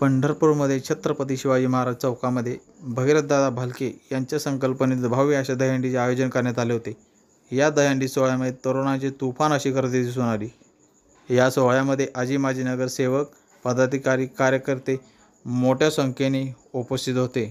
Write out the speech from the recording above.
पंढरपूरमध्ये छत्रपती शिवाजी महाराज चौकामध्ये भगीरथदादा भालके यांच्या संकल्पनेत भव्य अशा दहीहंडीचे आयोजन करण्यात आले होते। या दहीहंडी सोहळ्यामध्ये तरुणांची तुफान अशी गर्दी दिसून आली। या सोहळ्यामध्ये आजी माजी नगरसेवक, पदाधिकारी, कार्यकर्ते मोठ्या संख्येने उपस्थित होते।